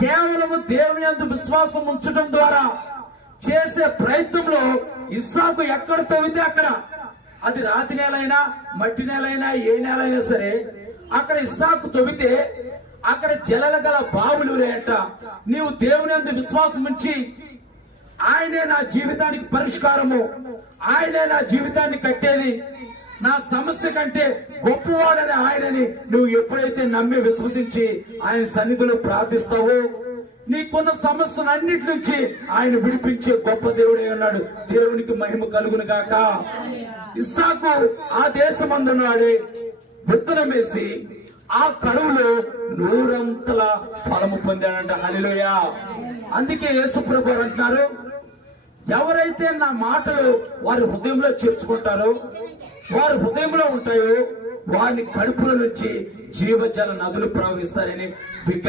కేవలము దేవుని యందు విశ్వాసం ఉంచడం ద్వారా చేసే ప్రయత్నంలో ఇస్సాకు ఎక్కడ తవ్వితే అక్కడ, అది రాతి నేలైనా మట్టి నేలైనా ఏ నేలైనా సరే, అక్కడ ఇస్సాకు తవ్వితే అక్కడ జలల గల బావులు లేట. నీవు దేవుని యందు విశ్వాసం ఉంచి ఆయనే నా జీవితానికి పరిష్కారము, ఆయనే నా జీవితాన్ని కట్టేది, నా సమస్య కంటే గొప్పవాడని ఆయనని నువ్వు ఎప్పుడైతే నమ్మి విశ్వసించి ఆయన సన్నిధిలో ప్రార్థిస్తావో, నీకున్న సమస్యలన్నిటి నుంచి ఆయన విడిపించే గొప్ప దేవుడే ఉన్నాడు. దేవునికి మహిమ కలుగును గాక. ఇస్సాకు ఆ దేశమందున్నాడే విత్తనం వేసి ఆ కరువులో 100 ఫలము పొందాడంట. హల్లెలూయా. అందుకే యేసు ప్రభువు అంటున్నారు, ఎవరైతే నా మాటలు వారి హృదయంలో చేర్చుకుంటారో, వారి హృదయంలో ఉంటాయో, వారి కడుపుల నుంచి జీవజల నదులు ప్రవహిస్తారని